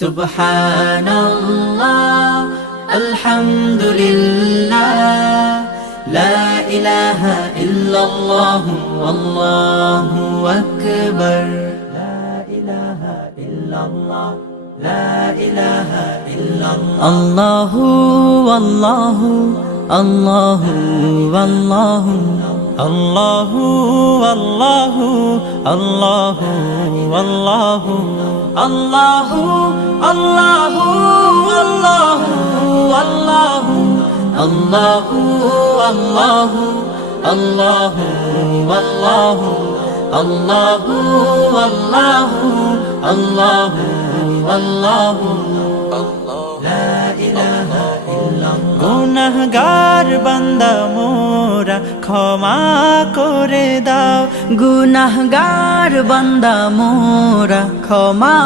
সুবহানাল্লাহ আলহামদুলিল্লাহ লা ইলাহা ইল্লাল্লাহ আল্লাহু আকবার লা ইলাহা ইল্লাল্লাহ লা ইলাহা ইল্লাল্লাহ আল্লাহু আল্লাহু আল্লাহু আল্লাহু আল্লাহু আল্লাহু আল্লাহু আল্লাহু আল্লাহু আল্লাহু আল্লাহু আল্লাহু আল্লাহু আল্লাহু আল্লাহু আল্লাহু আল্লাহু আল্লাহু লা ইলাহা ইল্লাল্লাহ গুনাহগার বান্দা মোরা ক্ষমা করে দাও গুনাহগার বান্দা মোরা ক্ষমা